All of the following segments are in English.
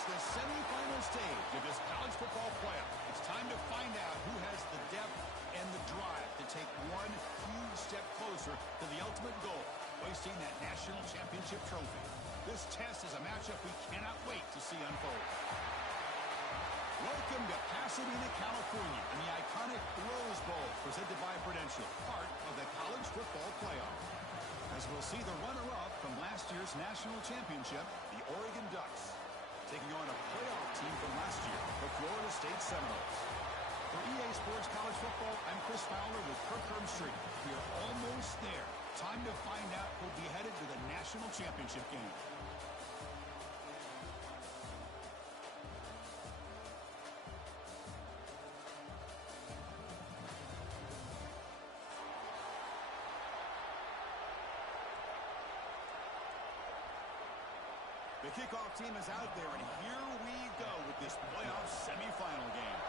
It's the semifinal stage of this college football playoff. It's time to find out who has the depth and the drive to take one huge step closer to the ultimate goal, hoisting that national championship trophy. This test is a matchup we cannot wait to see unfold. Welcome to Pasadena, California, and the iconic Rose Bowl, presented by Prudential, part of the college football playoff. As we'll see the runner-up from last year's national championship, the Oregon Ducks, taking on a playoff team from last year, the Florida State Seminoles. For EA Sports College Football, I'm Chris Fowler with Kirk Herbstreit. We are almost there. Time to find out who'll be headed to the national championship game. The kickoff team is out there, and here we go with this playoff semifinal game.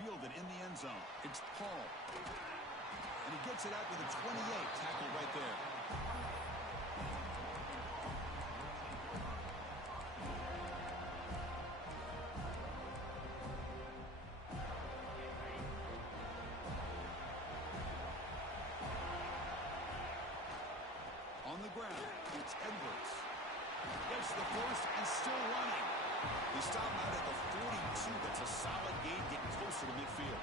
Fielded in the end zone. It's Paul. And he gets it out to the 28, tackled right there. On the ground, it's Edwards. Gets the first and still running. They stop out at the 42. That's a solid gain, getting closer to midfield.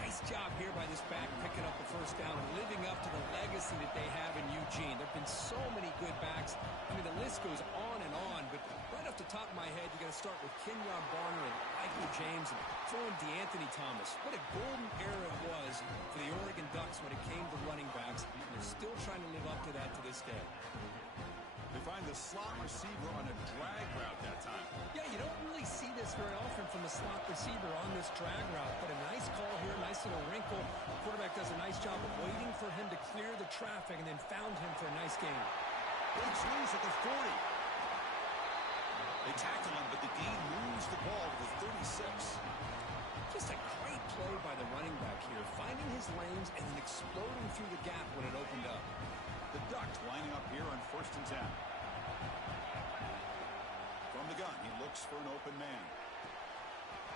Nice job here by this back, picking up the first down and living up to the legacy that they have in Eugene. There have been so many good backs. I mean, the list goes on and on, but right off the top of my head, you got to start with Kenyon Barner and Michael James and throw in DeAnthony Thomas. What a golden era it was for the Oregon Ducks when it came to running backs, and they're still trying to live up to that to this day. They find the slot receiver on a drag route that time. Yeah, you don't really see this very often from the slot receiver on this drag route, but a nice call here, nice little wrinkle. The quarterback does a nice job of waiting for him to clear the traffic and then found him for a nice gain. Big swings at the 40. They tackle him, but the gain moves the ball to the 36. Just a great play by the running back here, finding his lanes and then exploding through the gap when it opened up. The Ducks lining up here on 1st and 10. From the gun, he looks for an open man.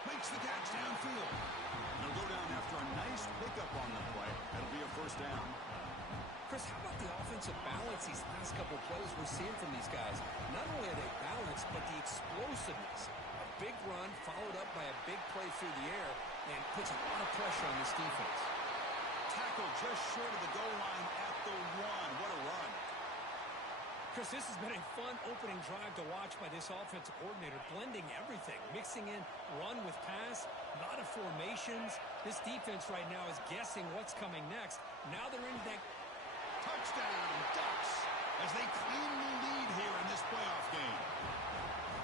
Makes the catch downfield. He'll go down after a nice pickup on the play. That'll be a first down. Chris, how about the offensive balance these last couple of plays we're seeing from these guys? Not only are they balanced, but the explosiveness. A big run followed up by a big play through the air and puts a lot of pressure on this defense. Tackle just short of the goal line at the 1. What a run. Chris, this has been a fun opening drive to watch by this offensive coordinator, blending everything, mixing in run with pass, a lot of formations. This defense right now is guessing what's coming next. Now they're in that. Touchdown, Ducks, as they claim the lead here in this playoff game.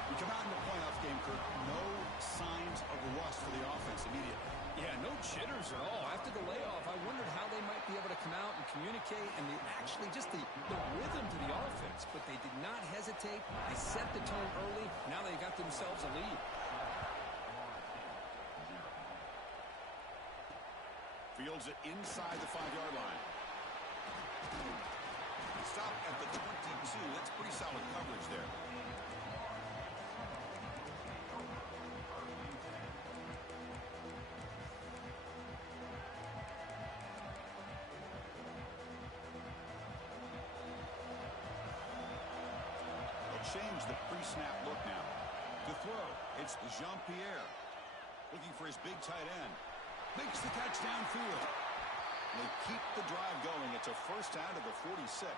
We come out in the playoff game, Kirk. No signs of rust for the offense immediately. Yeah, no jitters at all. After the layoff, I wondered how they might be able to come out and communicate and actually just the rhythm to the offense. But they did not hesitate. They set the tone early. Now they got themselves a lead. Fields it inside the 5-yard line. Stop at the 22. That's pretty solid coverage there. Change the pre-snap look now. To throw, it's Jean-Pierre. Looking for his big tight end. Makes the catch downfield. They keep the drive going. It's a first down to the 46.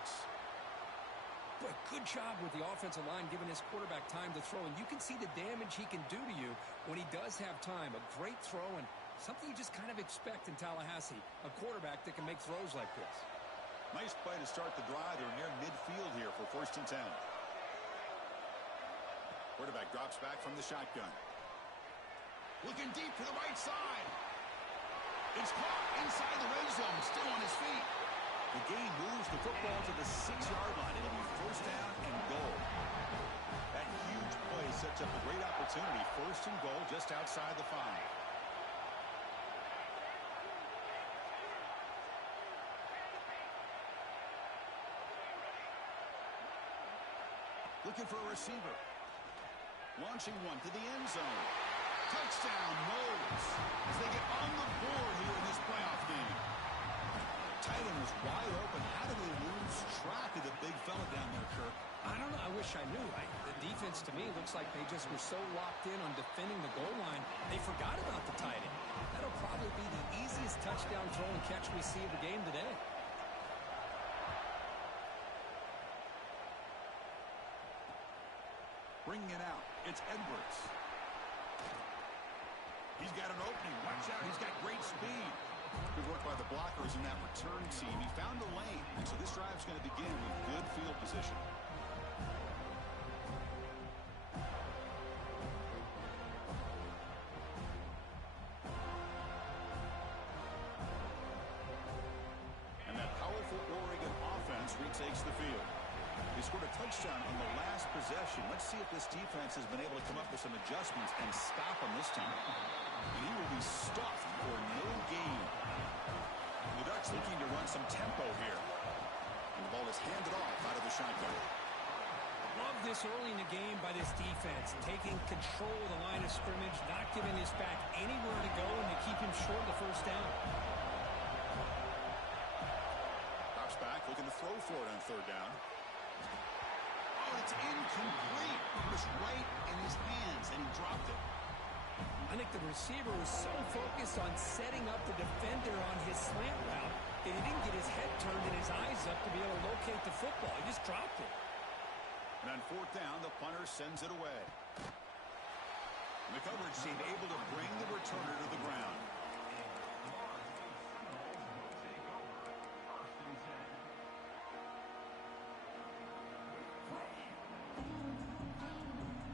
Boy, good job with the offensive line giving his quarterback time to throw. And you can see the damage he can do to you when he does have time. A great throw and something you just kind of expect in Tallahassee. A quarterback that can make throws like this. Nice play to start the drive. They're near midfield here for 1st and 10. Quarterback drops back from the shotgun. Looking deep to the right side. It's caught inside the red zone, still on his feet. The gain moves the football to the 6-yard line. It'll be first down and goal. That huge play sets up a great opportunity. 1st and goal just outside the 5. Looking for a receiver. Launching one to the end zone. Touchdown, Moles, as they get on the board here in this playoff game. Tight end was wide open. How did they lose track of the big fella down there, Kirk? I don't know. I wish I knew. The defense, to me, looks like they just were so locked in on defending the goal line, they forgot about the tight end. That'll probably be the easiest touchdown throw and catch we see of the game today. Bringing it out. It's Edwards. He's got an opening. Watch out. He's got great speed. Good work by the blockers in that return team. He found the lane. And so this drive's going to begin with good field position. And that powerful Oregon offense retakes the field. They scored a touchdown on the last possession. Let's see if this defense has been able to come up with some adjustments and stop them this time. And he will be stuffed for no gain. The Ducks looking to run some tempo here. And the ball is handed off out of the shotgun. Love this early in the game by this defense. Taking control of the line of scrimmage, not giving this back anywhere to go, and to keep him short of the first down. Drops back, looking to throw for it on third down. Oh, it's incomplete. It was right in his hands, and he dropped it. I think the receiver was so focused on setting up the defender on his slant route that he didn't get his head turned and his eyes up to be able to locate the football. He just dropped it. And on fourth down, the punter sends it away. And the coverage team able to bring the returner to the ground.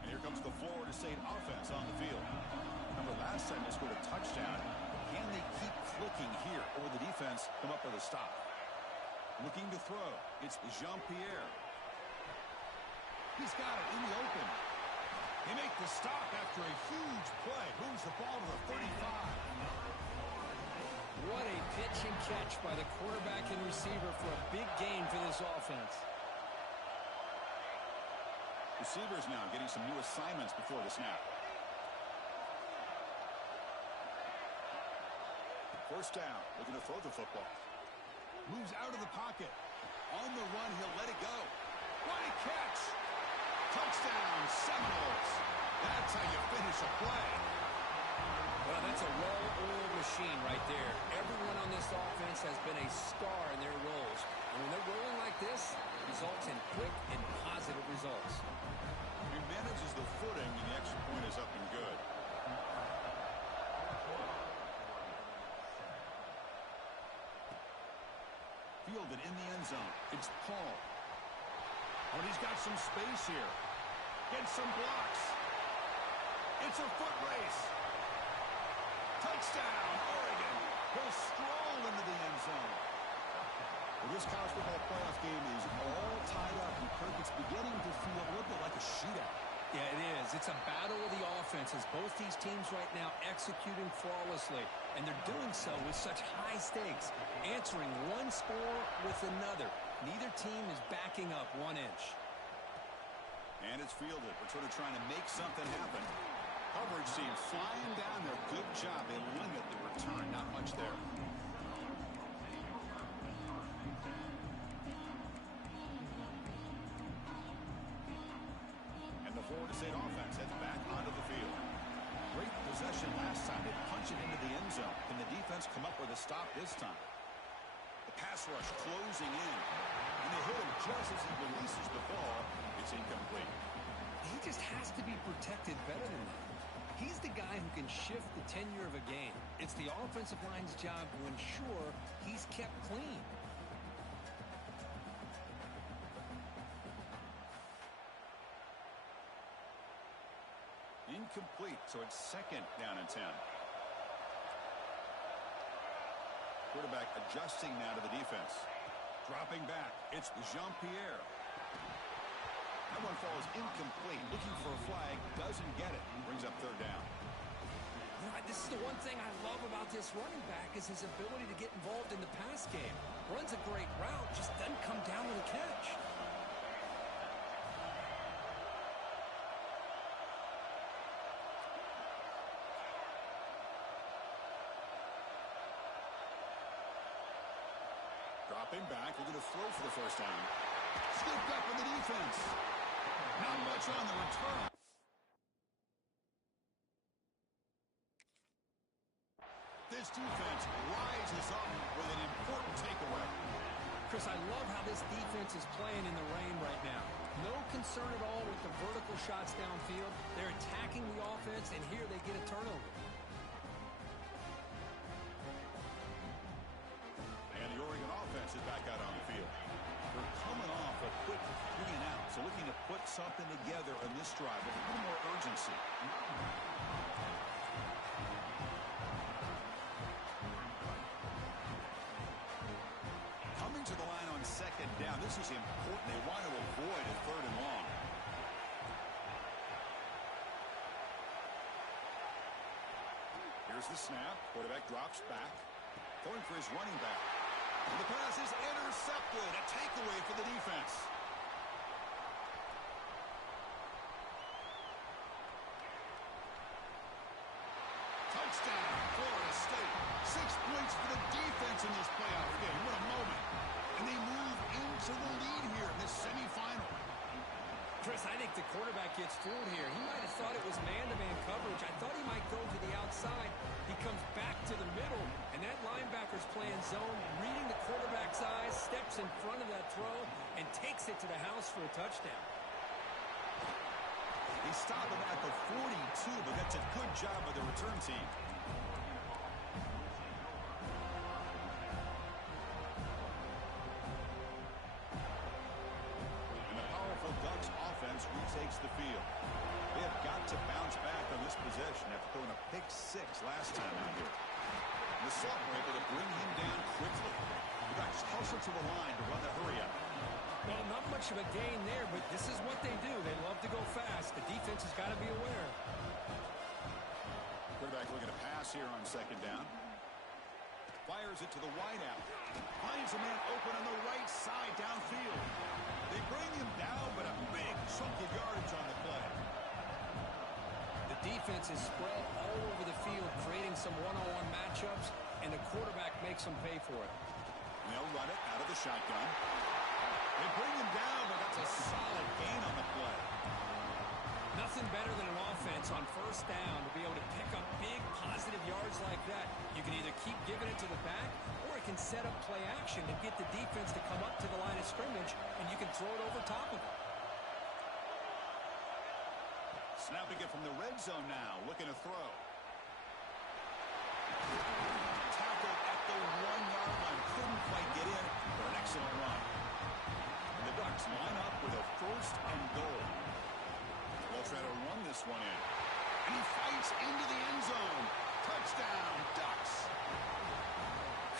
And here comes the Florida State offense on the field. Remember last time they scored a touchdown. Can they keep clicking here, or will the defense come up with a stop? Looking to throw. It's Jean-Pierre. He's got it in the open. They make the stop after a huge play. Moves the ball to the 35. What a pitch and catch by the quarterback and receiver for a big gain for this offense. Receivers now getting some new assignments before the snap. First down, looking to throw the football. Moves out of the pocket. On the run, he'll let it go. What a catch! Touchdown, Seminoles. That's how you finish a play. Well, that's a well-oiled machine right there. Everyone on this offense has been a star in their roles. And when they're rolling like this, it results in quick and positive results. He manages the footing, and the extra point is up and good. Fielded in the end zone. It's Paul. Oh, he's got some space here. Gets some blocks. It's a foot race. Touchdown, Oregon. He'll stroll into the end zone. Well, this college football playoff game is all tied up. And Kirk, it's beginning to feel a little bit like a shootout. Yeah, it is. It's a battle of the offenses. Both these teams right now executing flawlessly, and they're doing so with such high stakes, answering one score with another. Neither team is backing up 1 inch. And it's fielded. Returner trying to make something happen. Coverage team flying down there. Good job. They limit the return. Not much there. Florida State offense heads back onto the field. Great possession last time. They punch it into the end zone. Can the defense come up with a stop this time? The pass rush closing in. And they hit him just as he releases the ball. It's incomplete. He just has to be protected better than that. He's the guy who can shift the tenure of a game. It's the offensive line's job to ensure he's kept clean. Incomplete, so it's second down and 10. Quarterback adjusting now to the defense. Dropping back, it's Jean-Pierre. That one falls incomplete. Looking for a flag, doesn't get it. Brings up third down. This is the one thing I love about this running back is his ability to get involved in the pass game. Runs a great route, just doesn't come down with a catch. Dropping back, looking to throw for the first time. Scooped up in the defense. Not much on the return. This defense rises up with an important takeaway. Chris, I love how this defense is playing in the rain right now. No concern at all with the vertical shots downfield. They're attacking the offense, and here they get a turnover. And the Oregon offense is back out on the field. They're coming off a quick 3 and out, so looking to put something together on this drive with a little more urgency. Coming to the line on second down. This is important. They want to avoid a 3rd and long. Here's the snap. Quarterback drops back. Throwing for his running back. And the pass is intercepted. A takeaway for the defense. Touchdown, Florida State. 6 points for the defense in this playoff game. What a moment. And they move into the lead here in this semifinal. Chris, I think the quarterback gets fooled here. He might have thought it was man-to-man coverage. I thought he might go to the outside. He comes back to the middle, and that linebacker's playing zone, reading the quarterback's eyes, steps in front of that throw, and takes it to the house for a touchdown. They stop him at the 42, but that's a good job by the return team. Retakes the field. They have got to bounce back on this possession after throwing a pick 6 last time out here. The Saltburn able to bring him down quickly. The Ducks hustle to the line to run the hurry up. Well, not much of a gain there, but this is what they do. They love to go fast. The defense has got to be aware. Quarterback looking to pass here on second down. Fires it to the wideout. Finds a man open on the right side downfield. They bring him down, but a big chunk of yardage on the play. The defense is spread all over the field, creating some one-on-one matchups, and the quarterback makes them pay for it. And they'll run it out of the shotgun. They bring him down, but that's a solid gain on the play. Nothing better than an offense on first down to be able to pick up big positive yards like that. You can either keep giving it to the back, or it can set up play action to get the defense to come up to the line of scrimmage, and you can throw it over top of it. Snapping it from the red zone now, looking to throw. Tackled at the 1-yard line, couldn't quite get in for an excellent run. And the Ducks line up with a 1st and goal. They'll try to run this one in. And he fights into the end zone. Touchdown, Ducks.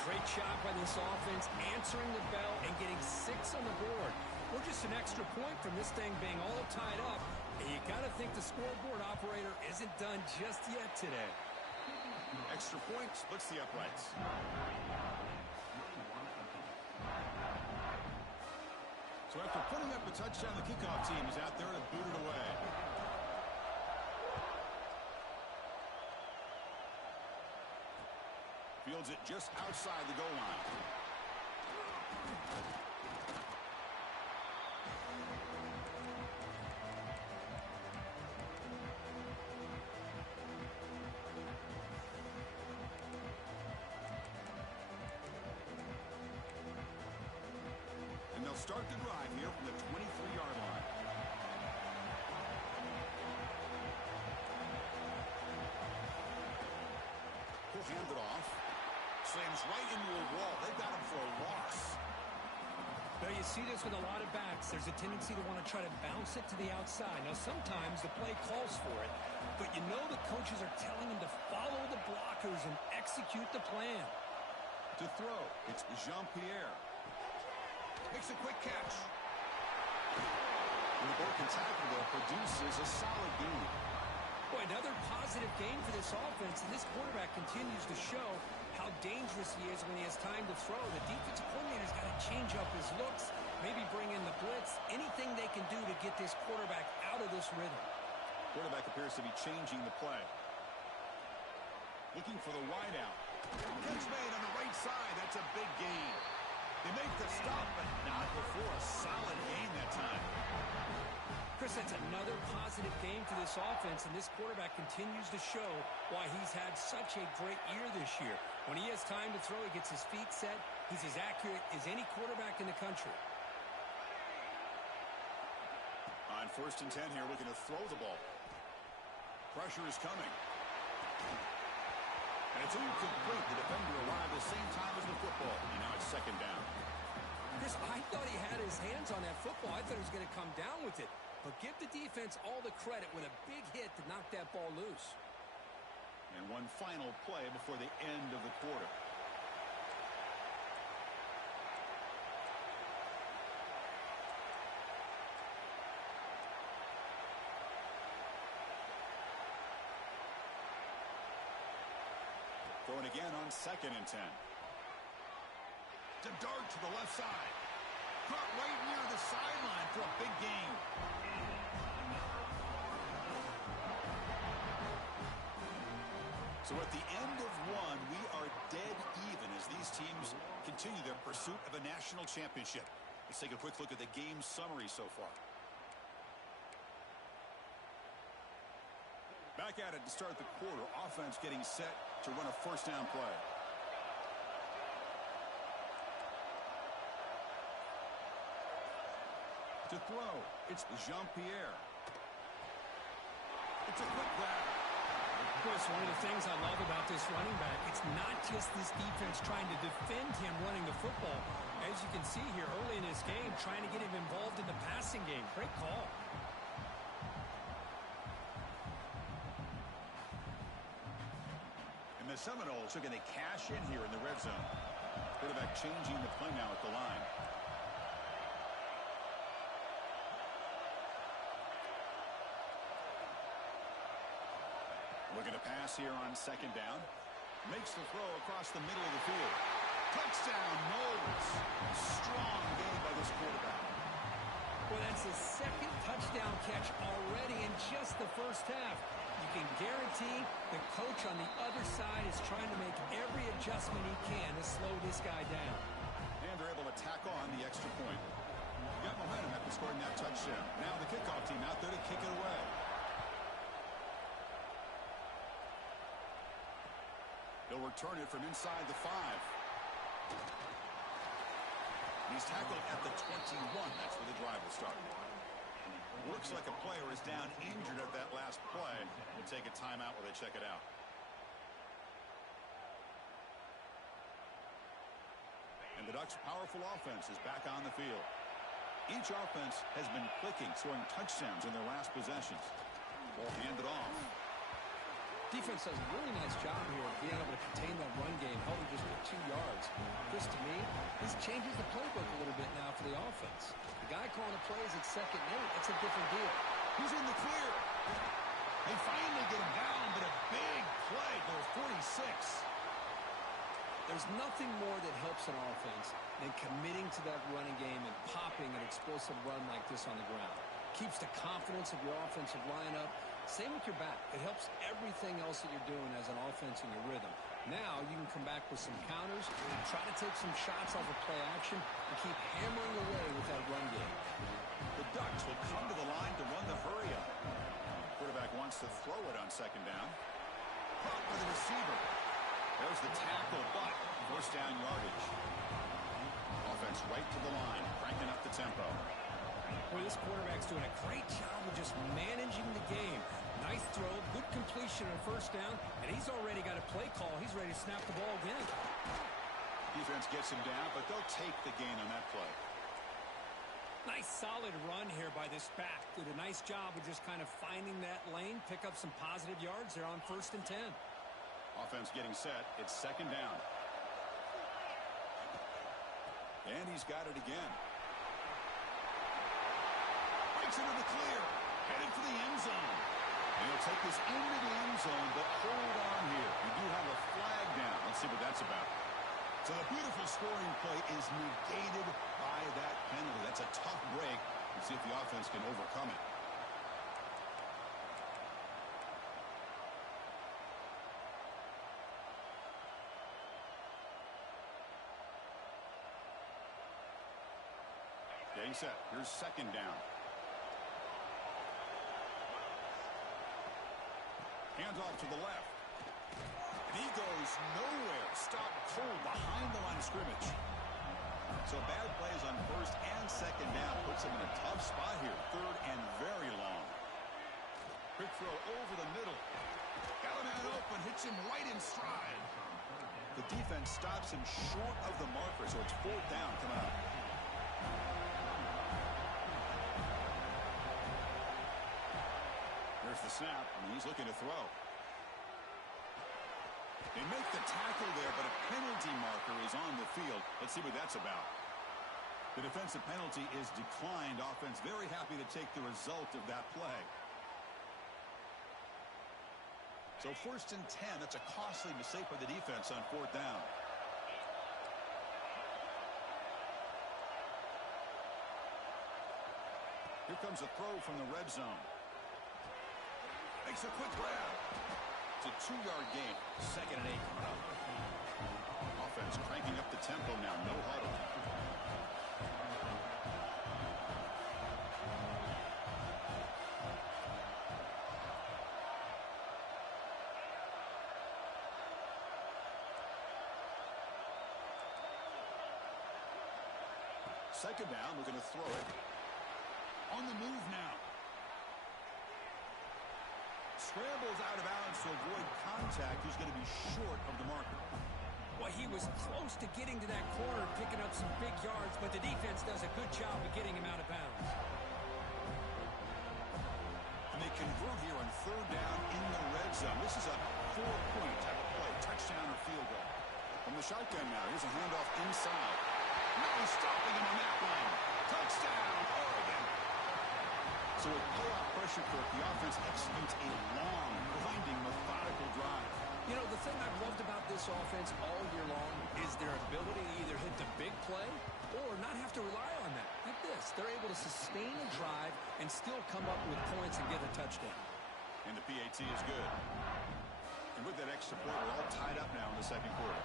Great job by this offense, answering the bell and getting 6 on the board. Or just an extra point from this thing being all tied up. And you got to think the scoreboard operator isn't done just yet today. Extra point splits the uprights. So after putting up a touchdown, the kickoff team is out there to boot it away. Fields it just outside the goal line. And they'll start the drive here from the 23-yard line. He'll hand it off. Slams right into a wall. They've got him for a loss. Now you see this with a lot of backs. There's a tendency to want to try to bounce it to the outside. Now sometimes the play calls for it, but you know the coaches are telling him to follow the blockers and execute the plan. To throw, it's Jean-Pierre. Makes a quick catch. And the broken tackle there produces a solid gain. Boy, another positive game for this offense, and this quarterback continues to show how dangerous he is when he has time to throw. The defensive coordinator's got to change up his looks, maybe bring in the blitz, anything they can do to get this quarterback out of this rhythm. Quarterback appears to be changing the play. Looking for the wideout. Catch made on the right side. That's a big gain. They make the stop, but not before a solid gain that time. Chris, that's another positive game for this offense, and this quarterback continues to show why he's had such a great year this year. When he has time to throw, he gets his feet set. He's as accurate as any quarterback in the country. On 1st and 10 here, looking to throw the ball. Pressure is coming. And it's incomplete. The defender arrived the same time as the football, and now it's 2nd down. Chris, I thought he had his hands on that football. I thought he was going to come down with it. But give the defense all the credit with a big hit to knock that ball loose. And one final play before the end of the quarter. Going again on 2nd and 10. To dart to the left side. Caught right near the sideline for a big gain. So at the end of one, we are dead even as these teams continue their pursuit of a national championship. Let's take a quick look at the game summary so far. Back at it to start the quarter. Offense getting set to run a 1st down play. To throw, it's Jean-Pierre. It's a quick grab. Chris, one of the things I love about this running back, it's not just this defense trying to defend him running the football. As you can see here early in this game, trying to get him involved in the passing game. Great call. And the Seminoles are going to cash in here in the red zone. Quarterback changing the play now at the line. Looking to pass here on 2nd down. Makes the throw across the middle of the field. Touchdown, Knowles. Strong game by this quarterback. Well, that's his 2nd touchdown catch already in just the 1st half. You can guarantee the coach on the other side is trying to make every adjustment he can to slow this guy down. And they're able to tack on the extra point. Got momentum after scoring that touchdown. Now the kickoff team out there to kick it away. They'll return it from inside the 5. He's tackled at the 21. That's where the drive will start. Looks like a player is down injured at that last play. We'll take a timeout while they check it out. And the Ducks' powerful offense is back on the field. Each offense has been clicking, scoring touchdowns in their last possessions. Ball handed off. Defense does a really nice job here of being able to contain that run game, held it just for 2 yards. This, to me, this changes the playbook a little bit now for the offense. The guy calling the plays at 2nd and 8, that's a different deal. He's in the clear. They finally get him down, but a big play for 46. There's nothing more that helps an offense than committing to that running game and popping an explosive run like this on the ground. Keeps the confidence of your offensive lineup. Same with your back. It helps everything else that you're doing as an offense in your rhythm. Now you can come back with some counters and try to take some shots off of play action and keep hammering away with that run game. The Ducks will come to the line to run the hurry up. Quarterback wants to throw it on 2nd down. Caught by the receiver. There's the tackle, but 1st down yardage. Offense right to the line, cranking up the tempo. Boy, this quarterback's doing a great job of just managing the game. Nice throw, good completion on 1st down, and he's already got a play call. He's ready to snap the ball again. Defense gets him down, but they'll take the gain on that play. Nice solid run here by this back. Did a nice job of just kind of finding that lane, pick up some positive yards there on 1st and 10. Offense getting set. It's 2nd down. And he's got it again. Breaks into the clear. Headed for the end zone. And he'll take this into the end zone, but hold on here. You do have a flag down. Let's see what that's about. So the beautiful scoring play is negated by that penalty. That's a tough break. Let's see if the offense can overcome it. Ready, set. Here's second down. Hands off to the left. And he goes nowhere. Stopped cold behind the line of scrimmage. So bad plays on first and second down puts him in a tough spot here. Third and very long. Quick throw over the middle. Got a man open. Hits him right in stride. The defense stops him short of the marker, so it's fourth down coming up. There's the snap, and he's looking to throw. They make the tackle there, but a penalty marker is on the field. Let's see what that's about. The defensive penalty is declined. Offense very happy to take the result of that play. So first and 10, that's a costly mistake by the defense on fourth down. Here comes a throw from the red zone. Makes a quick grab. It's a 2-yard gain. Second and 8 coming up. Offense cranking up the tempo now. No huddle. Second down, we're going to throw it. On the move now. Scrambles out of bounds to avoid contact. He's going to be short of the marker. Well, he was close to getting to that corner, picking up some big yards, but the defense does a good job of getting him out of bounds. And they convert here on third down in the red zone. This is a 4-point type of play, touchdown or field goal. From the shotgun now, here's a handoff inside. Now he's stopping him on that one. Touchdown, Oregon. So with playoff pressure, Kirk, the offense executes a long, grinding, methodical drive. You know, the thing I've loved about this offense all year long is their ability to either hit the big play or not have to rely on that. Like this, they're able to sustain a drive and still come up with points and get a touchdown. And the PAT is good. And with that extra point, we're all tied up now in the second quarter.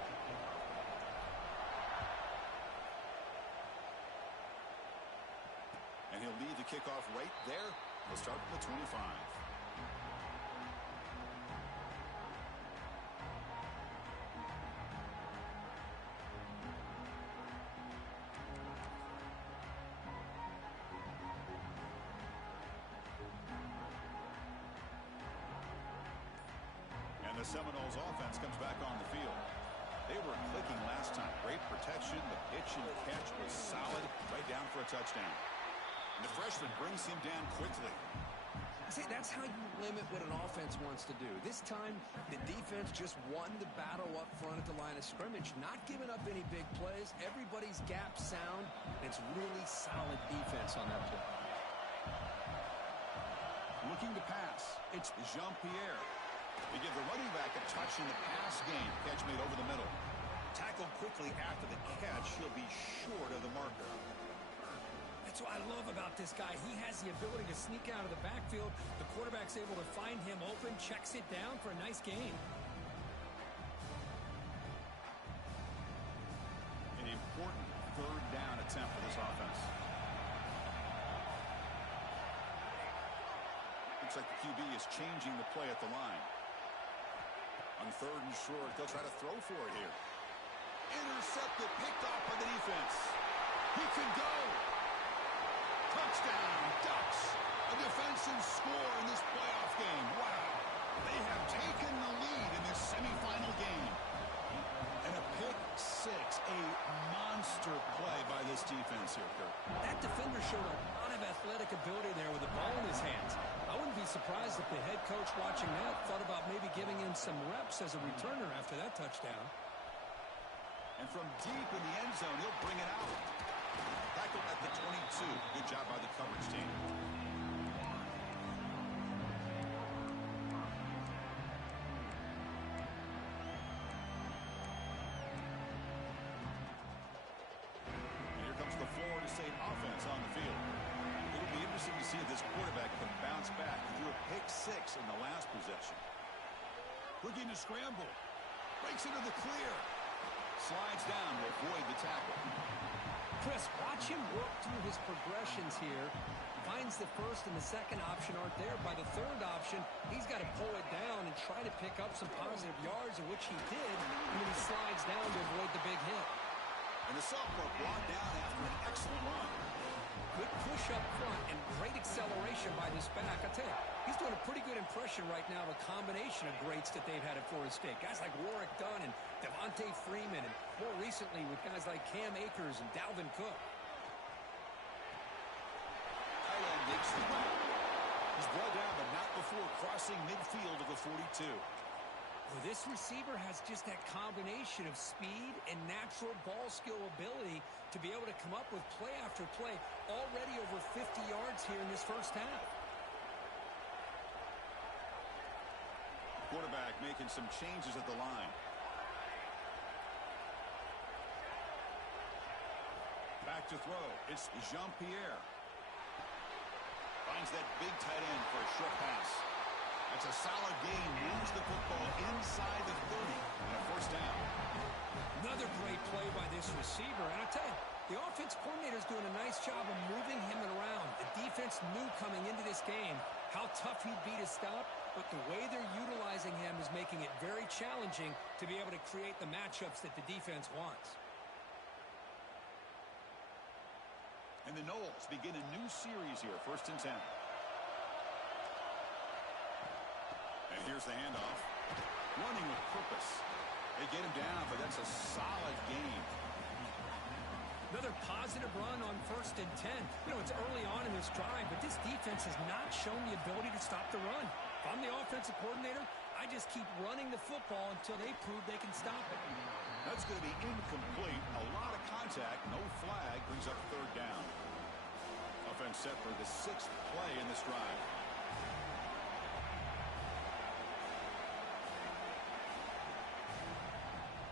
And he'll lead the kickoff right there. He'll start from the 25. And the Seminoles offense comes back on the field. They were clicking last time. Great protection. The pitch and catch was solid. Right down for a touchdown. And the freshman brings him down quickly. See, that's how you limit what an offense wants to do. This time, the defense just won the battle up front at the line of scrimmage, not giving up any big plays. Everybody's gap sound, and it's really solid defense on that play. Looking to pass. It's Jean-Pierre. They give the running back a touch in the pass game. Catch made over the middle. Tackled quickly after the catch. He'll be short of the marker. That's what I love about this guy. He has the ability to sneak out of the backfield. The quarterback's able to find him open, checks it down for a nice gain. An important third down attempt for this offense. Looks like the QB is changing the play at the line. On third and short, they'll try to throw for it here. Intercepted, picked off by the defense. He can go. Touchdown, Ducks. A defensive score in this playoff game. Wow. They have taken the lead in this semifinal game. And a pick six, a monster play by this defense here, Kirk. That defender showed a lot of athletic ability there with the ball in his hands. I wouldn't be surprised if the head coach watching that thought about maybe giving him some reps as a returner after that touchdown. And from deep in the end zone, he'll bring it out. Tackled at the 22. Good job by the coverage team. And here comes the Florida State offense on the field. It'll be interesting to see if this quarterback can bounce back. He threw a pick six in the last possession. Looking to scramble. Breaks into the clear. Slides down to avoid the tackle. Chris, watch him work through his progressions here. Finds the first and the second option aren't there. By the third option, he's got to pull it down and try to pick up some positive yards, in which he did, and then he slides down to avoid the big hit. And the sophomore brought down after an excellent run. Good push up front and great acceleration by this back. I tell you, he's doing a pretty good impression right now of a combination of greats that they've had at Florida State. Guys like Warwick Dunn and Devontae Freeman, and more recently with guys like Cam Akers and Dalvin Cook. Thailand makes the run. He's brought down, but not before crossing midfield of the 42. Well, this receiver has just that combination of speed and natural ball skill ability to be able to come up with play after play, already over 50 yards here in this first half. Quarterback making some changes at the line. Back to throw. It's Jean-Pierre. Finds that big tight end for a short pass. That's a solid gain. Moves the football inside the 30 and a first down. Another great play by this receiver. And I tell you, the offense coordinator is doing a nice job of moving him around. The defense knew coming into this game how tough he'd be to stop, but the way they're utilizing him is making it very challenging to be able to create the matchups that the defense wants. And the Noles begin a new series here, 1st and 10. And here's the handoff. Running with purpose. They get him down, but that's a solid game. Another positive run on 1st and 10. You know, it's early on in this drive, but this defense has not shown the ability to stop the run. If I'm the offensive coordinator, I just keep running the football until they prove they can stop it. That's going to be incomplete. A lot of contact. No flag. Brings up 3rd down. Offense set for the 6th play in this drive.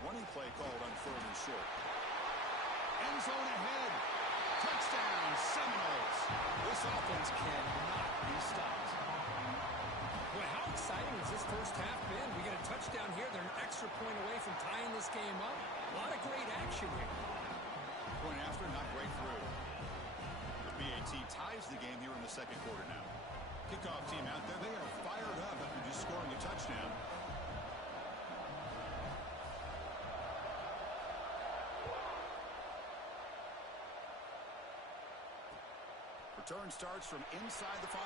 Running play called on 3rd and short. End zone ahead. Touchdown, Seminoles. This offense cannot be stopped. Boy, how exciting has this first half been? We get a touchdown here. They're an extra point away from tying this game up. A lot of great action here. Point after, not break through. The BAT ties the game here in the 2nd quarter now. Kickoff team out there. They are fired up after just scoring a touchdown. Return starts from inside the 5.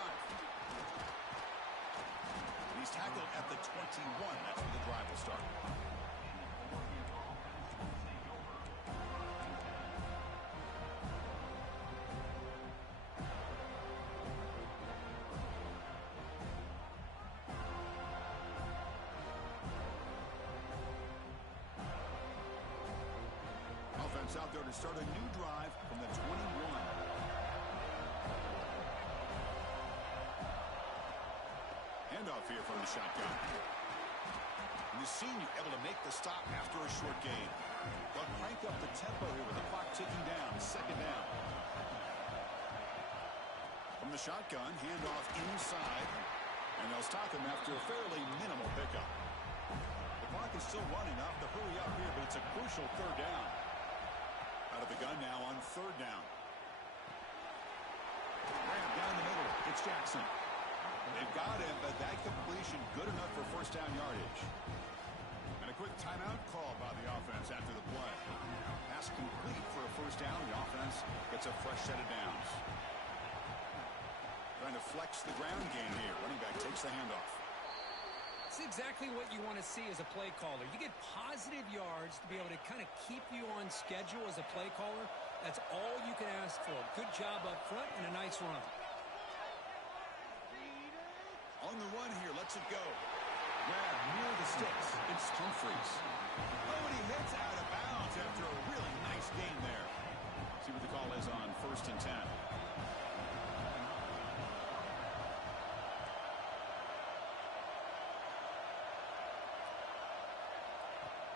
He's tackled at the 21. That's where the drive will start. Offense out there to start a new drive from the 21. Handoff here from the shotgun. And the senior able to make the stop after a short gain. They'll crank up the tempo here with the clock ticking down. 2nd down. From the shotgun, handoff inside. And they'll stop him after a fairly minimal pickup. The clock is still running. Off to hurry up here, but it's a crucial 3rd down. Out of the gun now on 3rd down. Grab down the middle. It's Jackson. They've got him, but that completion good enough for 1st down yardage. And a quick timeout call by the offense after the play. Pass complete for a 1st down. The offense gets a fresh set of downs. Trying to flex the ground game here. Running back takes the handoff. It's exactly what you want to see as a play caller. You get positive yards to be able to kind of keep you on schedule as a play caller. That's all you can ask for. Good job up front and a nice run. On the run here, lets it go. Grab near the sticks. It's Humphreys. Oh, and he hits out of bounds after a really nice gain there. See what the call is on 1st and 10.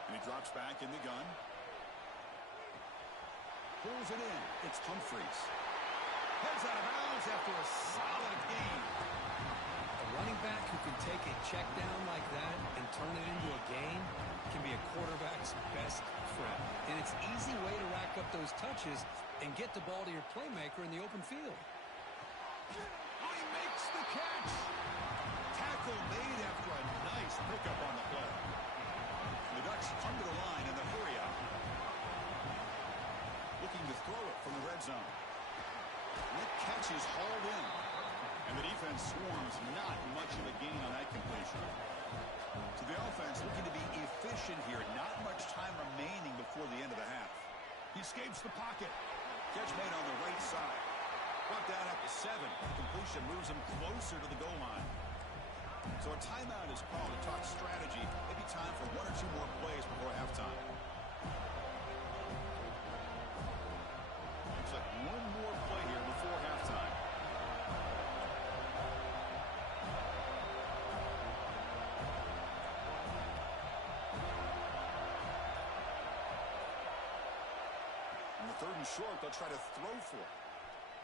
And he drops back in the gun. Pulls it in. It's Humphreys. Heads out of bounds after a solid gain. Running back who can take a check down like that and turn it into a gain can be a quarterback's best friend. And it's an easy way to rack up those touches and get the ball to your playmaker in the open field. Oh, he makes the catch. Tackle made after a nice pickup on the play. The Ducks come to the line in the hurry-up. Looking to throw it from the red zone. That catch is hauled in. And the defense swarms, not much of a gain on that completion. So the offense looking to be efficient here. Not much time remaining before the end of the half. He escapes the pocket. Catch made on the right side. Brought down up to 7. The completion moves him closer to the goal line. So a timeout is called to talk strategy. Maybe time for 1 or 2 more plays before halftime. Looks like 1 more play here before halftime. On the 3rd and short, they'll try to throw for it.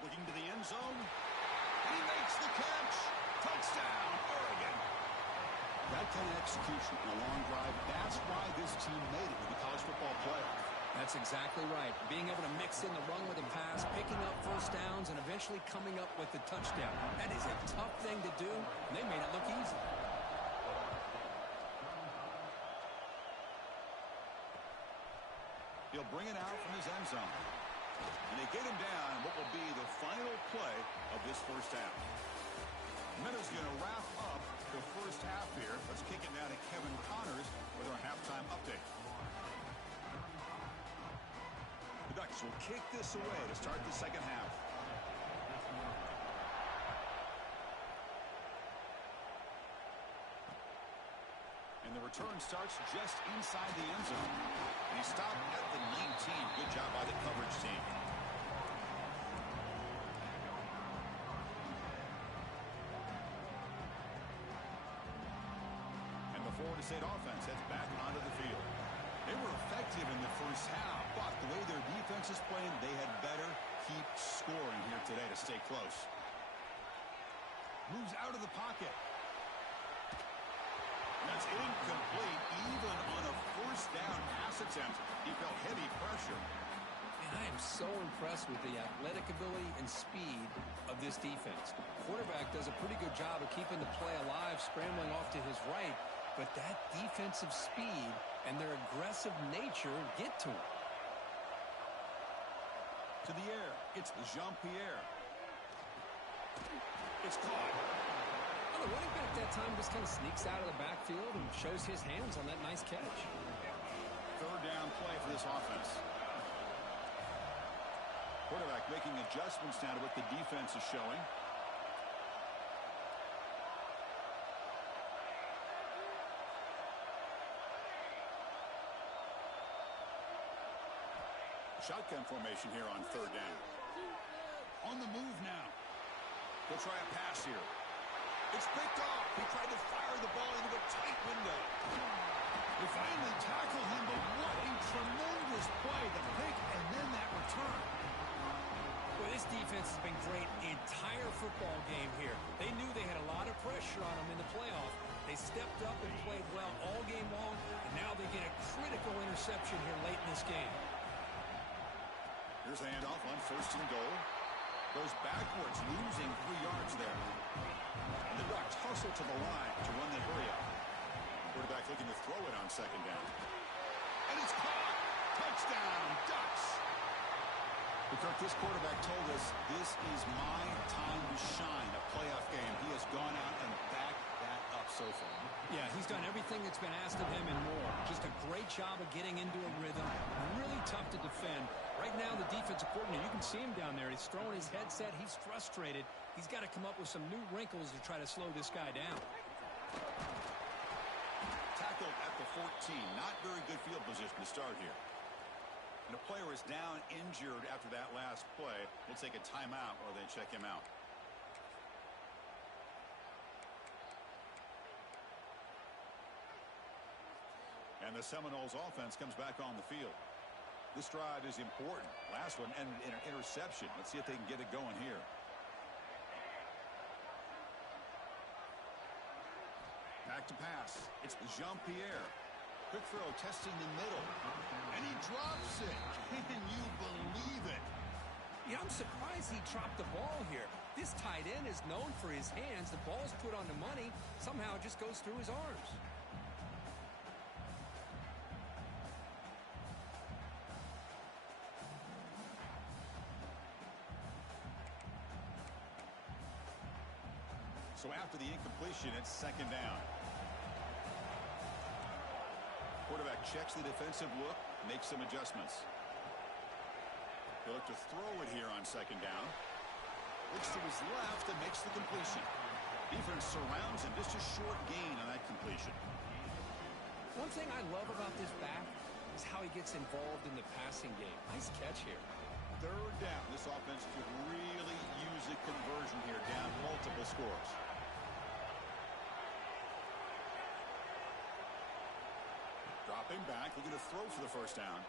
Looking to the end zone. He makes the catch. Touchdown, Oregon. That kind of execution in a long drive, that's why this team made it to the college football playoff. That's exactly right. Being able to mix in the run with the pass, picking up first downs, and eventually coming up with the touchdown. That is a tough thing to do, and they made it look easy. He'll bring it out from his end zone. And they get him down in what will be the final play of this first half. Minutes going to wrap up the first half here. Let's kick it now to Kevin Connors with our halftime update. The Ducks will kick this away to start the second half. And the return starts just inside the end zone. And he stopped at the 19. Good job by the coverage team. And the Florida State offense heads back onto the field. They were effective in the first half, but the way their defense is playing, they had better keep scoring here today to stay close. Moves out of the pocket. That's incomplete, even on a first down pass attempt. He felt heavy pressure. And I am so impressed with the athletic ability and speed of this defense. Quarterback does a pretty good job of keeping the play alive, scrambling off to his right, but that defensive speed and their aggressive nature get to him. To the air, it's Jean-Pierre. It's caught. The running back that time just kind of sneaks out of the backfield and shows his hands on that nice catch. 3rd down play for this offense. Quarterback making adjustments now to what the defense is showing. Shotgun formation here on 3rd down. On the move now. They'll try a pass here. It's picked off. He tried to fire the ball into a tight window. They finally tackle him, but what a tremendous play. The pick and then that return. Well, this defense has been great the entire football game here. They knew they had a lot of pressure on them in the playoff. They stepped up and played well all game long, and now they get a critical interception here late in this game. Here's the handoff on 1st and goal. Goes backwards, losing 3 yards there. And the Ducks hustle to the line to run the hurry-up. Quarterback looking to throw it on 2nd down. And it's caught! Touchdown, Ducks! Kirk, this quarterback told us this is my time to shine, a playoff game. He has gone out and backed that up so far. Yeah, he's done everything that's been asked of him and more. Just a great job of getting into a rhythm. Really tough to defend. Right now, the defensive coordinator, you can see him down there. He's throwing his headset. He's frustrated. He's got to come up with some new wrinkles to try to slow this guy down. Tackled at the 14. Not very good field position to start here. And a player is down injured after that last play. We'll take a timeout or they check him out. And the Seminoles offense comes back on the field. This drive is important. Last one ended in an interception. Let's see if they can get it going here. Back to pass. It's Jean-Pierre. Quick throw, testing the middle. And he drops it. Can you believe it? Yeah, I'm surprised he dropped the ball here. This tight end is known for his hands. The ball's put on the money. Somehow it just goes through his arms. So after the incompletion, it's second down. Quarterback checks the defensive look, makes some adjustments. He'll look to throw it here on second down. Looks to his left and makes the completion. Defense surrounds him, just a short gain on that completion. One thing I love about this back is how he gets involved in the passing game. Nice catch here. Third down. This offense could really use a conversion here, down multiple scores. Dropping back, looking to throw for the first down.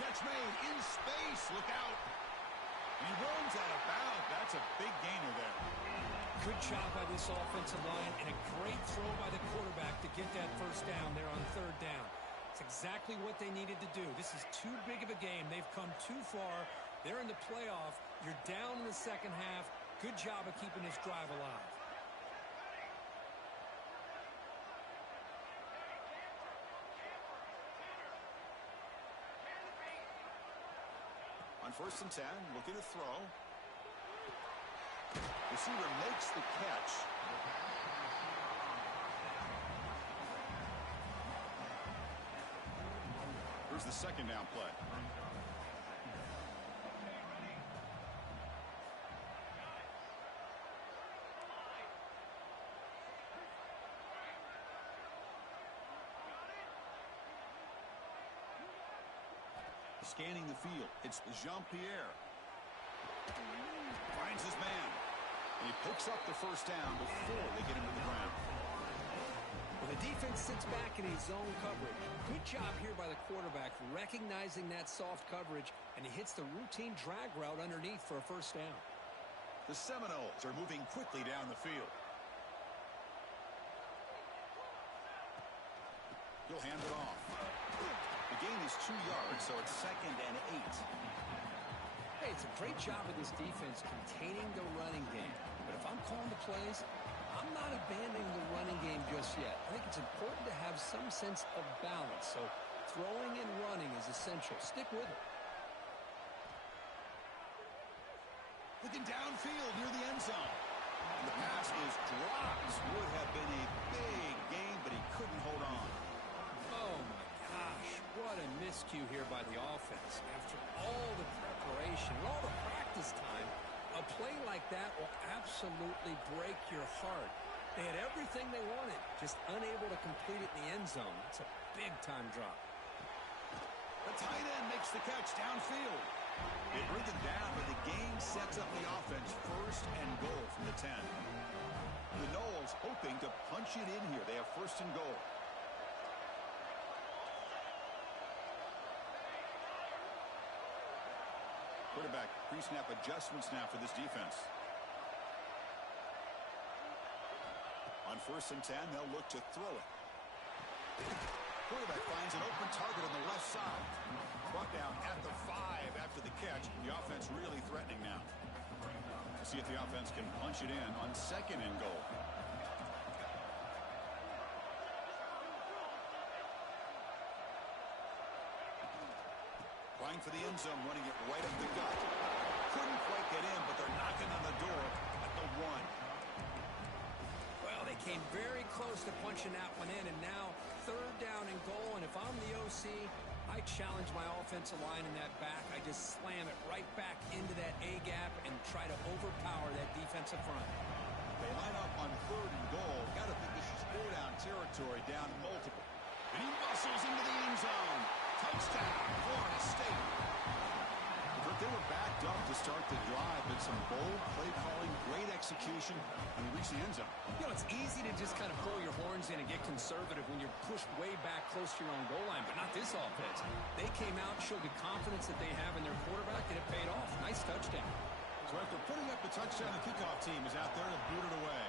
Catch made in space. Look out. And he runs out of bounds. That's a big gainer there. Good job by this offensive line and a great throw by the quarterback to get that first down there on third down. It's exactly what they needed to do. This is too big of a game. They've come too far. They're in the playoff. You're down in the second half. Good job of keeping this drive alive. On first and 10, looking to throw. Receiver makes the catch. Here's the second down play. Scanning the field. It's Jean-Pierre. Finds his man. And he picks up the first down before they get him to the ground. Well, the defense sits back in a zone coverage. Good job here by the quarterback recognizing that soft coverage, and he hits the routine drag route underneath for a first down. The Seminoles are moving quickly down the field. He'll hand it off. The gain is 2 yards, so it's second and 8. Hey, it's a great job of this defense containing the running game. But if I'm calling the plays, I'm not abandoning the running game just yet. I think it's important to have some sense of balance. So throwing and running is essential. Stick with it. Looking downfield near the end zone. And the pass is dropped. Would have been a big gain, but he couldn't hold on. Oh, my gosh. What a miscue here by the offense. After all the preparation, all the practice time, a play like that will absolutely break your heart. They had everything they wanted, just unable to complete it in the end zone. It's a big-time drop. The tight end makes the catch downfield. They bring it down, but the game sets up the offense first and goal from the 10. The Noles hoping to punch it in here. They have first and goal. Quarterback pre-snap adjustments now for this defense. On first and 10, they'll look to throw it. Quarterback finds an open target on the left side. Brought down at the 5 after the catch. The offense really threatening now. We'll see if the offense can punch it in on second and goal. Trying for the end zone, running it right up the gut. Couldn't quite get in, but they're knocking on the door at the 1. Well, they came very close to punching that one in, and now third down and goal. And if I'm the OC, I challenge my offensive line in that back. I just slam it right back into that A gap and try to overpower that defensive front. They line up on third and goal. Got to think this is four-down territory, down multiple. And he muscles into the end zone. Touchdown, Florida State. But they were backed up to start the drive, but some bold play calling, great execution, and reach the end zone. You know, it's easy to just kind of pull your horns in and get conservative when you're pushed way back close to your own goal line, but not this offense. They came out, showed the confidence that they have in their quarterback, and it paid off. Nice touchdown. So after putting up the touchdown, the kickoff team is out there to boot it away.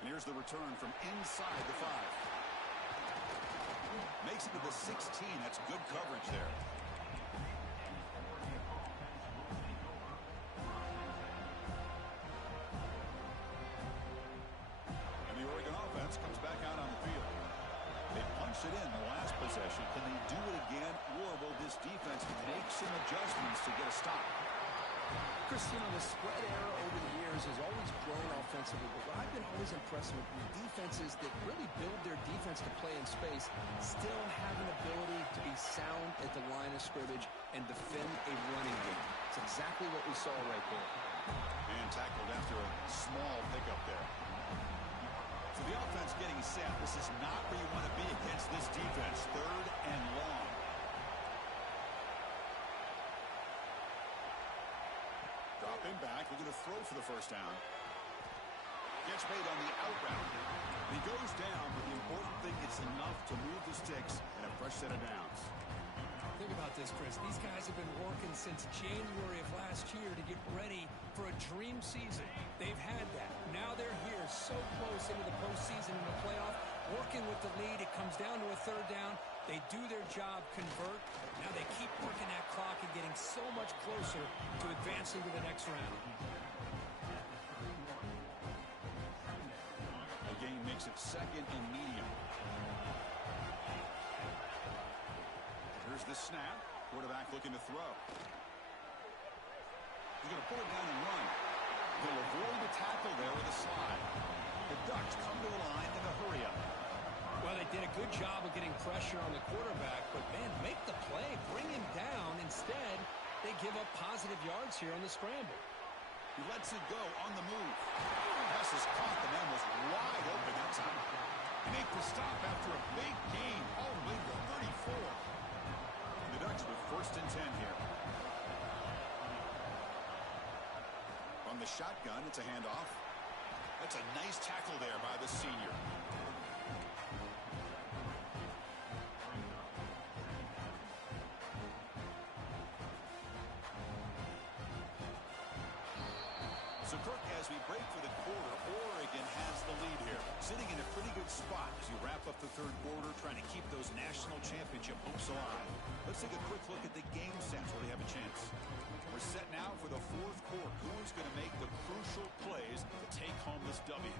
And here's the return from inside the 5. Makes takes it to the 16. That's good coverage there. And the Oregon offense comes back out on the field. They punched it in the last possession. Can they do it again, or will this defense make some adjustments to get a stop? Chris, you know, the spread error over the years has always grown offensively, but what I've been always impressed with defenses that really build their defense to play in space still have an ability to be sound at the line of scrimmage and defend a running game. It's exactly what we saw right there. And tackled after a small pickup there. So the offense getting set. This is not where you want to be against this defense. 3rd and long. Dropping back, looking to throw for the first down. Gets made on the out route. He goes down, but the important thing is enough to move the sticks and a fresh set of downs. Think about this, Chris. These guys have been working since January of last year to get ready for a dream season. They've had that. Now they're here so close into the postseason and the playoff, working with the lead. It comes down to a 3rd down. They do their job, convert. Now they keep working that clock and getting so much closer to advancing to the next round. The game makes it 2nd and medium. Here's the snap. Quarterback looking to throw. He's going to pull it down and run. He'll avoid the tackle there with a slide. The Ducks come to the line in a hurry up. Well, they did a good job of getting pressure on the quarterback, but, man, make the play. Bring him down. Instead, they give up positive yards here on the scramble. He lets it go on the move. Pass is caught. The man was wide open that time. He makes the stop after a big gain all the way to 34. And the Ducks with 1st and 10 here. On the shotgun, it's a handoff. That's a nice tackle there by the senior. So, Kirk, as we break for the quarter, Oregon has the lead here, sitting in a pretty good spot as you wrap up the 3rd quarter, trying to keep those national championship hopes alive. Let's take a quick look at the game sense where they have a chance. We're set now for the 4th quarter. Who is going to make the crucial plays to take home this W?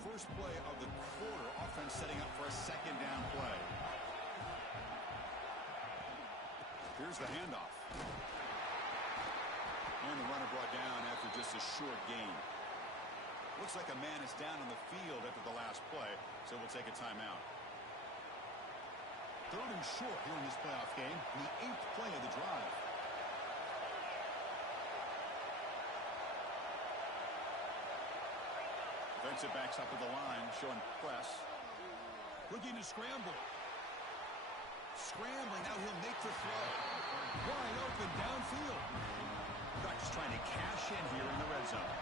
First play of the quarter, offense setting up for a 2nd down play. Here's the handoff. And the runner brought down after just a short gain. Looks like a man is down on the field after the last play, so we'll take a timeout. 3rd and short here in this playoff game, the 8th play of the drive. Defensive backs up at the line, showing press. Looking to scramble. Scrambling, now he'll make the throw. Wide open downfield. Ducks trying to cash in here in the red zone.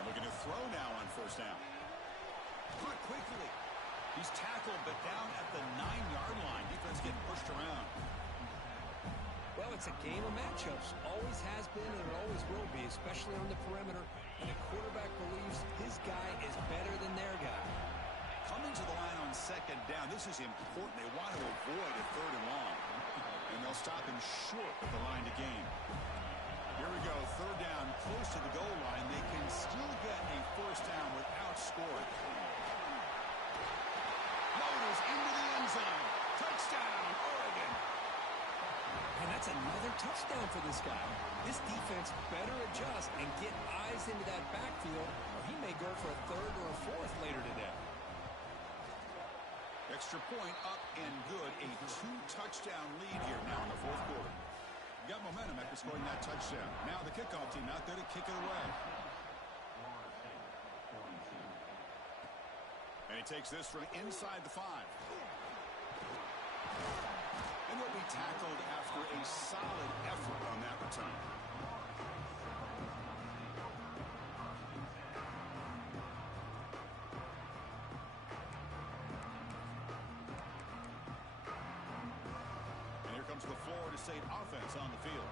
And looking to throw now on 1st down. Caught quickly. He's tackled, but down at the 9-yard line. Defense getting pushed around. Well, it's a game of matchups. Always has been and it always will be, especially on the perimeter. And the quarterback believes his guy is better than their guy. Coming to the line on 2nd down. This is important. They want to avoid a 3rd and long. And they'll stop him short of the line to gain. Here we go. 3rd down, close to the goal line. They can still get a 1st down without scoring. Motors into the end zone. Touchdown, Oregon. And that's another touchdown for this guy. This defense better adjust and get eyes into that backfield, or he may go for a 3rd or a 4th later today. Extra point up and good. A 2-touchdown lead here now in the 4th quarter. Got momentum after scoring that touchdown. Now the kickoff team out there to kick it away. And he takes this from inside the 5. And he'll be tackled after a solid effort on that return. runs the floor to State offense on the field.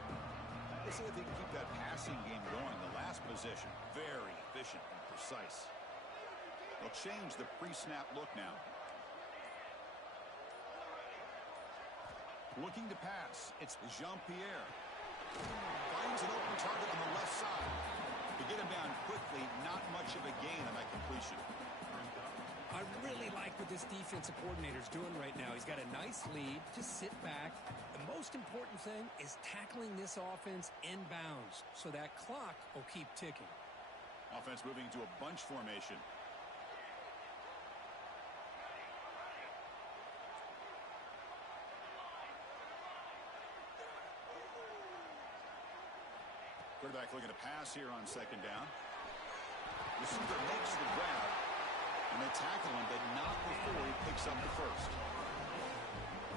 They say if they can keep that passing game going, the last possession, very efficient and precise. They'll change the pre-snap look now. Looking to pass. It's Jean-Pierre. Finds an open target on the left side. To get him down quickly, not much of a gain on that completion. I really like what this defensive coordinator is doing right now. He's got a nice lead. Just sit back. The most important thing is tackling this offense inbounds so that clock will keep ticking. Offense moving to a bunch formation. Quarterback looking to pass here on second down. Receiver makes the grab, and they tackle him, but not before he picks up the first.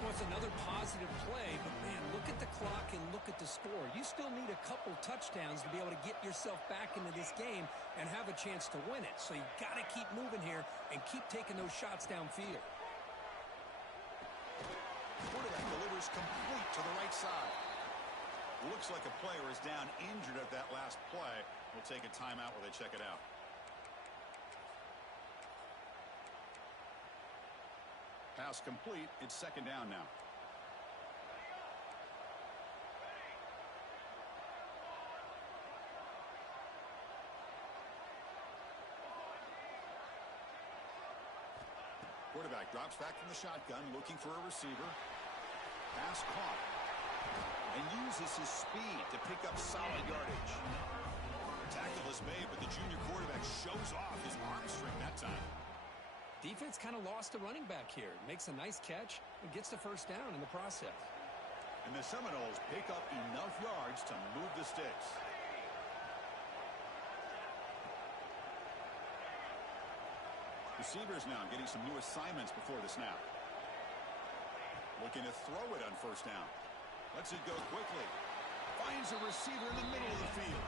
Well, it's another positive play, but man, look at the clock and look at the score. You still need a couple touchdowns to be able to get yourself back into this game and have a chance to win it. So you got to keep moving here and keep taking those shots downfield. Quarterback delivers complete to the right side. Looks like a player is down injured at that last play. We'll take a timeout while they check it out. Pass complete. It's second down now. Quarterback drops back from the shotgun, looking for a receiver. Pass caught. And uses his speed to pick up solid yardage. Tackle is made, but the junior quarterback shows off his arm strength that time. Defense kind of lost a running back here. Makes a nice catch and gets the first down in the process. And the Seminoles pick up enough yards to move the sticks. Receivers now getting some new assignments before the snap. Looking to throw it on first down. Lets it go quickly. Finds a receiver in the middle of the field.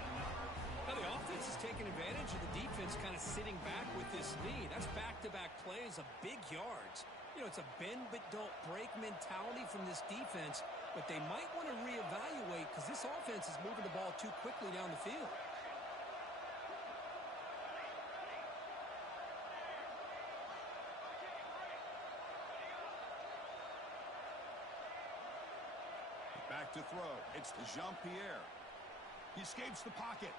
Now the offense is taking advantage of the defense kind of sitting back with this lead. That's back-to-back plays of big yards. You know, it's a bend but don't break mentality from this defense, but they might want to reevaluate because this offense is moving the ball too quickly down the field. Back to throw. It's Jean-Pierre. He escapes the pocket.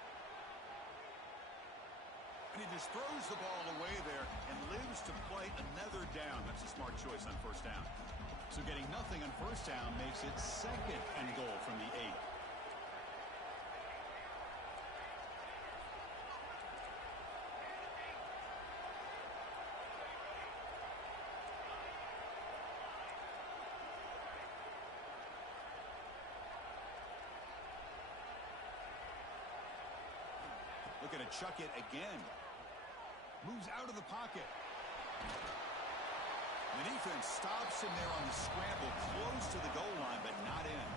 And he just throws the ball away there and lives to play another down. That's a smart choice on first down. So getting nothing on first down makes it second and goal from the 8. Looking to chuck it again. Moves out of the pocket. The defense stops him there on the scramble, close to the goal line, but not in.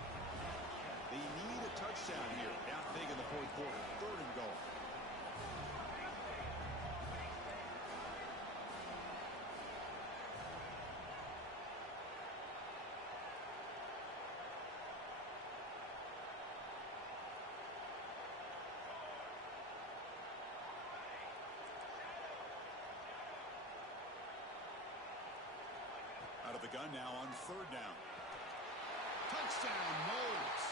They need a touchdown here. Down big in the fourth quarter. Third and goal. Out of the gun now on third down. Touchdown, Moles.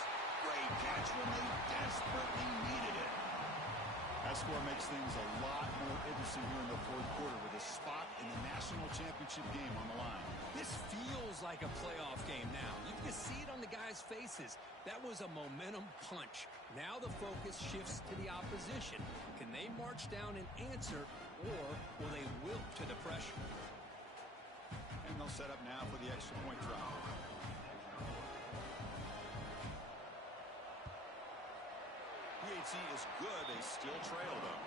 Great catch when they desperately needed it. That score makes things a lot more interesting here in the fourth quarter with a spot in the national championship game on the line. This feels like a playoff game now. You can see it on the guys' faces. That was a momentum punch. Now the focus shifts to the opposition. Can they march down and answer, or will they wilt to the pressure? And they'll set up now for the extra point drop. PHC is good. They still trail, though.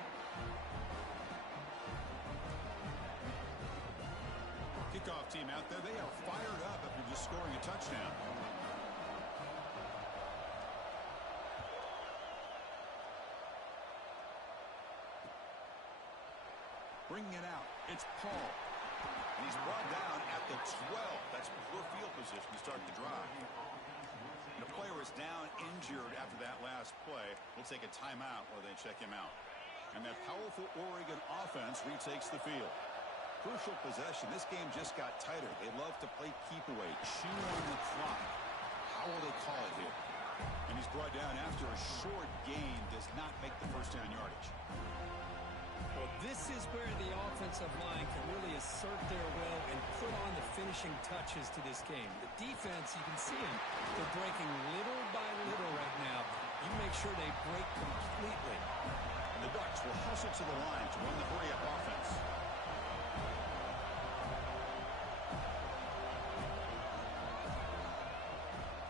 Kickoff team out there. They are fired up after just scoring a touchdown. Bringing it out. It's Paul. And he's brought down at the 12. That's poor field position to start the drive. The player is down injured after that last play. We'll take a timeout while they check him out. And that powerful Oregon offense retakes the field. Crucial possession. This game just got tighter. They love to play keep away, chew on the clock. How will they call it here? And he's brought down after a short gain. Does not make the first down yardage. Well, this is where the offensive line can really assert their will and put on the finishing touches to this game. The defense, you can see them. They're breaking little by little right now. You make sure they break completely. And the Ducks will hustle to the line to run the hurry-up offense.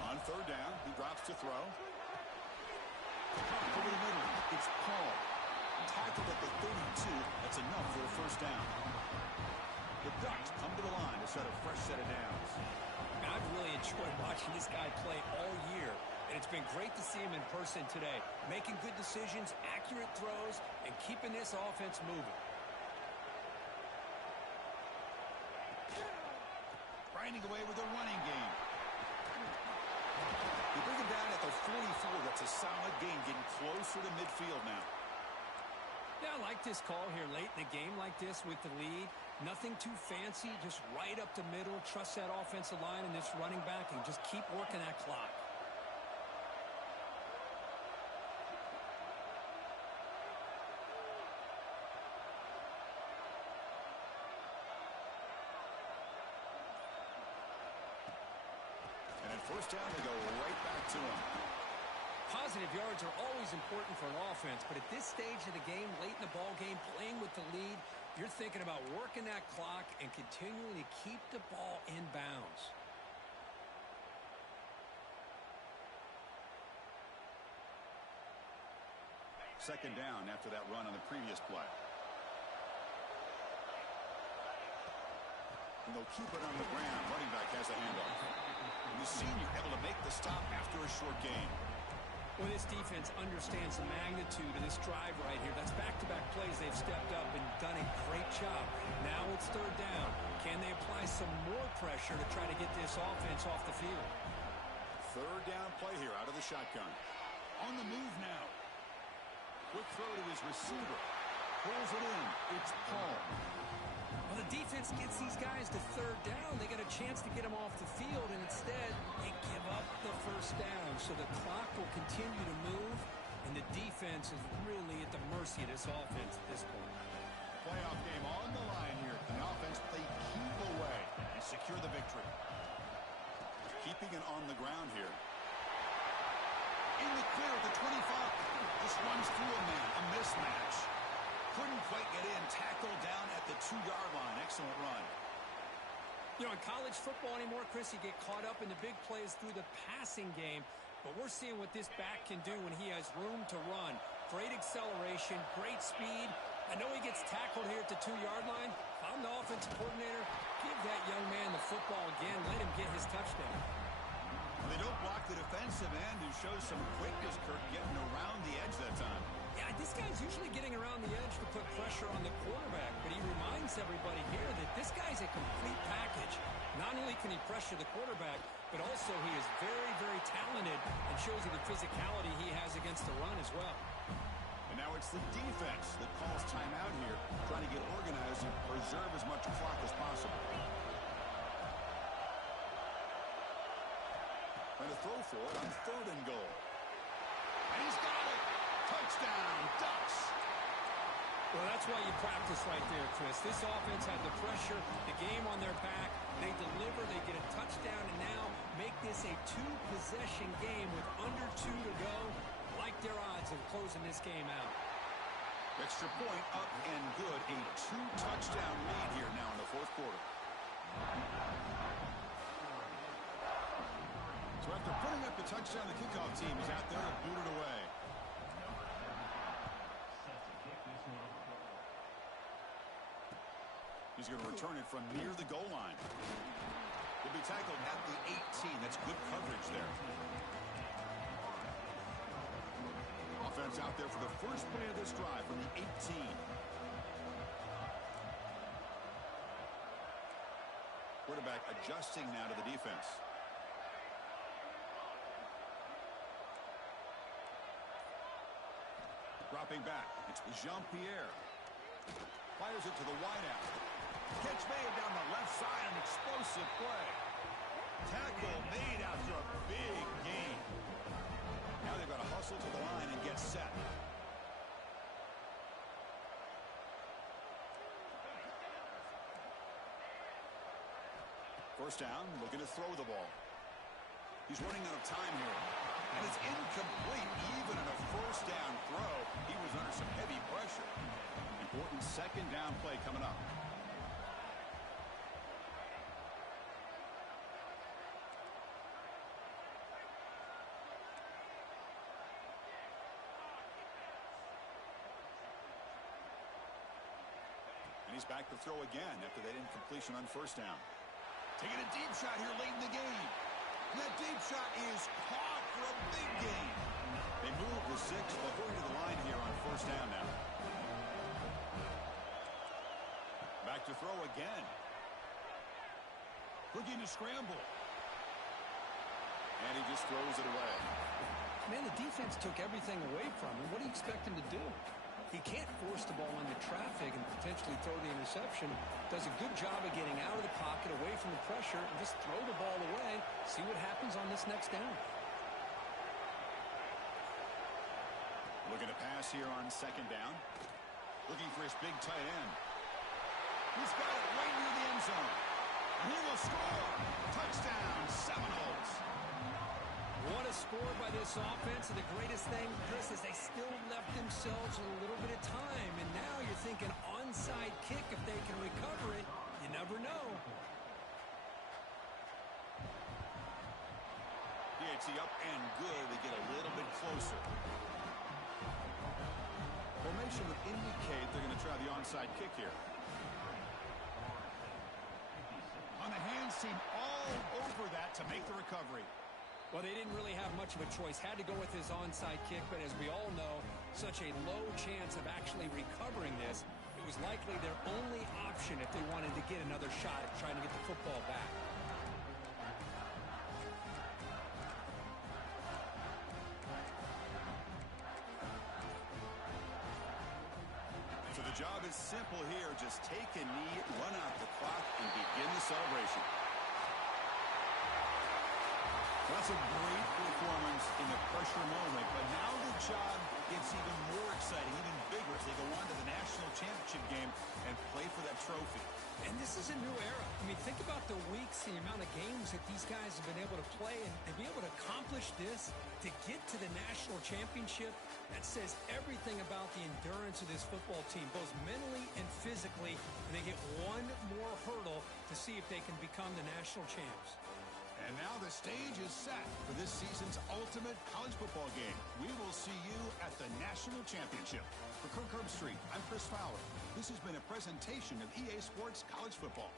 On third down, he drops to throw. Over the middle, it's Paul. Tackled at the 32. That's enough for a first down. The Ducks come to the line to set a fresh set of downs. I've really enjoyed watching this guy play all year, and it's been great to see him in person today, making good decisions, accurate throws, and keeping this offense moving. Grinding away with a running game. They bring him down at the 44. That's a solid gain, getting closer to midfield now. Yeah, I like this call here late in the game like this with the lead. Nothing too fancy, just right up the middle. Trust that offensive line and this running back and just keep working that clock. And at first down, they go right back to him. Positive yards are always important for an offense, but at this stage of the game, late in the ball game, playing with the lead, you're thinking about working that clock and continuing to keep the ball in bounds. Second down after that run on the previous play. And they'll keep it on the ground. Running back has a handoff. And the senior able to make the stop after a short gain. Well, this defense understands the magnitude of this drive right here. That's back-to-back plays. They've stepped up and done a great job. Now it's third down. Can they apply some more pressure to try to get this offense off the field? Third down play here out of the shotgun. On the move now. Quick throw to his receiver. Pulls it in. It's Paul. Well, the defense gets these guys to third down. They got a chance to get them off the field, and instead they give up the first down. So the clock will continue to move, and the defense is really at the mercy of this offense at this point. Playoff game on the line here. The offense play keep away and secure the victory. Keeping it on the ground here. In the clear at the 25. Just runs through a man. A mismatch. Couldn't quite get in. Tackled down at the 2-yard line. Excellent run. You know, in college football anymore, Chris, you get caught up in the big plays through the passing game. But we're seeing what this back can do when he has room to run. Great acceleration, great speed. I know he gets tackled here at the 2-yard line. If I'm the offensive coordinator, give that young man the football again. Let him get his touchdown. They don't block the defensive end, who shows some quickness, Kirk, getting around the edge that time. Yeah, this guy's usually getting around the edge to put pressure on the quarterback, but he reminds everybody here that this guy's a complete package. Not only can he pressure the quarterback, but also he is very, very talented and shows you the physicality he has against the run as well. And now it's the defense that calls timeout here, trying to get organized and preserve as much clock as possible. And a throw for it on third and goal. And he's got it. Touchdown, Ducks. Well, that's why you practice right there, Chris. This offense had the pressure, the game on their back. They deliver, they get a touchdown, and now make this a 2-possession game with under 2 to go. Like their odds of closing this game out. Extra point up and good. A 2-touchdown lead here now in the fourth quarter. So after putting up the touchdown, the kickoff team is out there to boot it away. He's going to return it from near the goal line. He'll be tackled at the 18. That's good coverage there. Offense out there for the first play of this drive from the 18. Quarterback adjusting now to the defense. Dropping back. It's Jean-Pierre. Fires it to the wideout. Catch made down the left side. An explosive play. Tackle made after a big gain. Now they've got to hustle to the line and get set. First down, looking to throw the ball. He's running out of time here. And it's incomplete. Even in a first down throw, he was under some heavy pressure. Important second down play coming up. And he's back to throw again after that incompletion on first down. Taking a deep shot here late in the game. And that deep shot is caught for a big gain. They move the 6. They'll hurry to the line here on first down now. Back to throw again. Looking to scramble. And he just throws it away. Man, the defense took everything away from him. What do you expect him to do? He can't force the ball into traffic and potentially throw the interception. Does a good job of getting out of the pocket, away from the pressure, and just throw the ball away. See what happens on this next down. Looking to pass here on second down. Looking for his big tight end. He's got it right near the end zone. And he will score. Touchdown, Seminoles. What a score by this offense. And the greatest thing, Chris, is they still left themselves a little bit of time. And now you're thinking onside kick if they can recover it. You never know. PHC up and good. They get a little bit closer. Formation would indicate they're going to try the onside kick here. On the hands team all over that to make the recovery. Well, they didn't really have much of a choice. Had to go with his onside kick, but as we all know, such a low chance of actually recovering this. It was likely their only option if they wanted to get another shot at trying to get the football back. So the job is simple here. Just take a knee, run out the clock, and begin the celebration. That's a great performance in the pressure moment, but now the job gets even more exciting, even bigger as they go on to the national championship game and play for that trophy. And this is a new era. I mean, think about the weeks, the amount of games that these guys have been able to play, and to be able to accomplish this, to get to the national championship, that says everything about the endurance of this football team, both mentally and physically, and they hit one more hurdle to see if they can become the national champs. And now the stage is set for this season's ultimate college football game. We will see you at the National Championship. For Kirk Herbstreit, I'm Chris Fowler. This has been a presentation of EA Sports College Football.